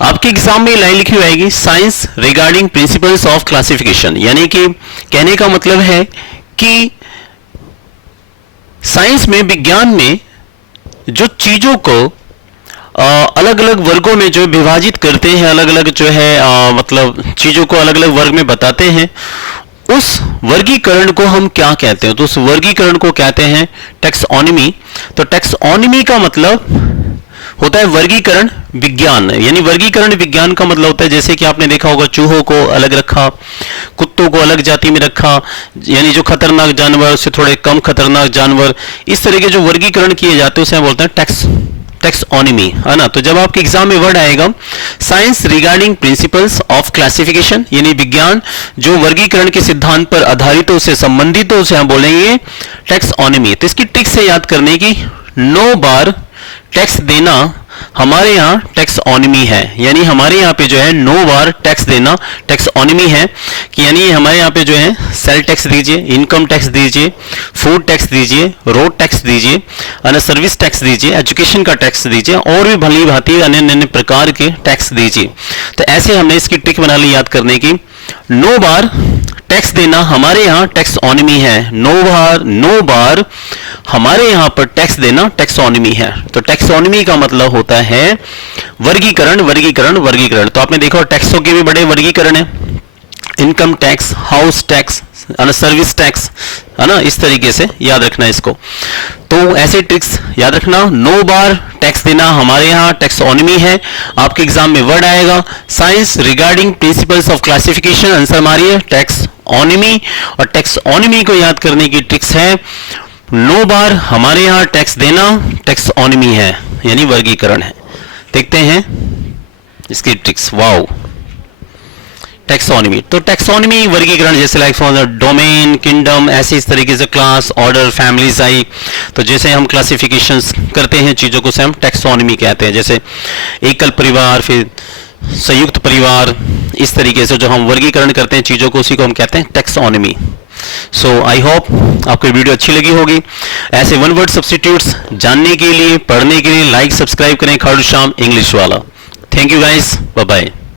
आपके एग्जाम में लाइन लिखी हुई आएगी science regarding principles of classification, यानी कि कहने का मतलब है कि साइंस में, विज्ञान में जो चीजों को अलग अलग वर्गों में जो विभाजित करते हैं, अलग अलग जो है मतलब चीजों को अलग अलग वर्ग में बताते हैं, उस वर्गीकरण को हम क्या कहते हैं? तो उस वर्गीकरण को कहते हैं टैक्सोनॉमी। तो टैक्सोनॉमी का मतलब होता है वर्गीकरण विज्ञान, यानी वर्गीकरण विज्ञान का मतलब होता है जैसे कि आपने देखा होगा चूहों को अलग रखा, कुत्तों को अलग जाति में रखा, यानी जो खतरनाक जानवर उससे थोड़े कम खतरनाक जानवर, इस तरह के जो वर्गीकरण किए जाते हैं उसे हम बोलते हैं टैक्सोनॉमी, है ना। तो जब आपके एग्जाम में वर्ड आएगा science regarding principles of classification, यानी विज्ञान जो वर्गीकरण के सिद्धांत पर आधारित हो, उससे संबंधित हो, उसे हम बोलेंगे टैक्सोनॉमी। तो इसकी ट्रिक से याद करने की, 9 बार टैक्स देना हमारे यहाँ टैक्सोनॉमी है, यानी हमारे यहाँ पे जो है 9 बार टैक्स देना टैक्सोनॉमी है कि यानी हमारे यहाँ पे जो है सेल टैक्स दीजिए, इनकम टैक्स दीजिए, फूड टैक्स दीजिए, रोड टैक्स दीजिए, अन्य सर्विस टैक्स दीजिए, एजुकेशन का टैक्स दीजिए और भी भली भांति अन्य अन्य प्रकार के टैक्स दीजिए। तो ऐसे हमने इसकी ट्रिक बना ली याद करने की, 9 बार टैक्स देना हमारे यहाँ टैक्सोनॉमी है, 9 बार हमारे यहाँ पर टैक्स देना टैक्सोनॉमी है। तो टैक्सोनॉमी का मतलब होता है वर्गीकरण वर्गीकरण वर्गीकरण। तो आपने देखा टैक्सों के भी बड़े वर्गीकरण है, income tax, house tax, service tax, है ना। इस तरीके से याद रखना इसको। तो ऐसे ट्रिक्स याद रखना, 9 बार टैक्स देना हमारे यहाँ टैक्सोनॉमी है। आपके एग्जाम में वर्ड आएगा science regarding principles of classification, answer मारिए टैक्सोनॉमी। और टैक्सोनॉमी को याद करने की ट्रिक्स है 9 बार हमारे यहाँ टैक्स देना टैक्सोनॉमी है, यानी वर्गीकरण है। देखते हैं इसकी ट्रिक्स। Wow, taxonomy. तो टैक्सोनॉमी वर्गीकरण जैसे लाइक डोमेन, किंगडम, ऐसे इस तरीके से क्लास, ऑर्डर, फैमिलीज आई। तो जैसे हम क्लासिफिकेशंस करते हैं चीजों को, से हम टैक्सोनॉमी कहते हैं। जैसे एकल परिवार, फिर संयुक्त परिवार, इस तरीके से जो हम वर्गीकरण करते हैं चीजों को, उसी को हम कहते हैं टैक्सोनॉमी। सो आई होप आपको वीडियो अच्छी लगी होगी। ऐसे वन वर्ड सब्स्टिट्यूट्स जानने के लिए, पढ़ने के लिए लाइक सब्सक्राइब करें खाटू श्याम इंग्लिश वाला। Thank you guys, bye bye.